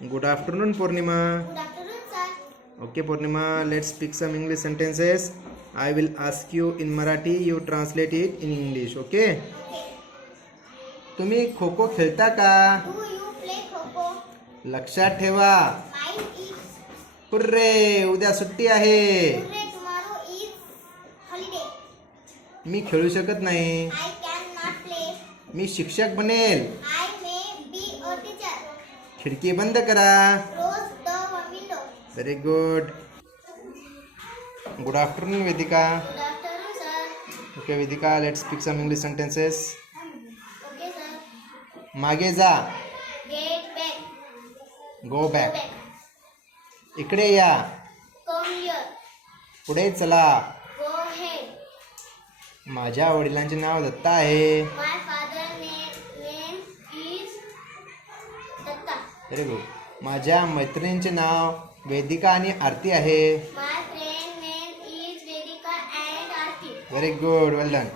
Good afternoon, Purnima. Good afternoon, sir. Okay, Purnima, let's speak some English sentences. I will ask you in Marathi, you translate it in English, okay? Okay. तुम्ही खो खो खेळता का? Do you play Kho-Kho? लक्षात ठेवा. Mine is. Hurray, उद्या सुट्टी आहे. Hooray, tomorrow is holiday. मी खेळू शकत नाही. I cannot play. मी शिक्षक बनेल. I may be a teacher. खिडकी बंद करा. Close the window. Very good. Good afternoon Vedika. Good afternoon, sir. Okay Vedika, let's speak some English sentences. Okay, sir. मागे जा. Get back. Go Go back. back. इकडे या. Come here. पुढे चला. Go ahead. माझ्या वडिलांचे नाव दत्ता आहे. My father name is Datta. Very good. माझ्या मैत्रिणींचे नाव वेदिका आणि आरती आहे. My friend name is Vedika and Aarti. Very good, well done.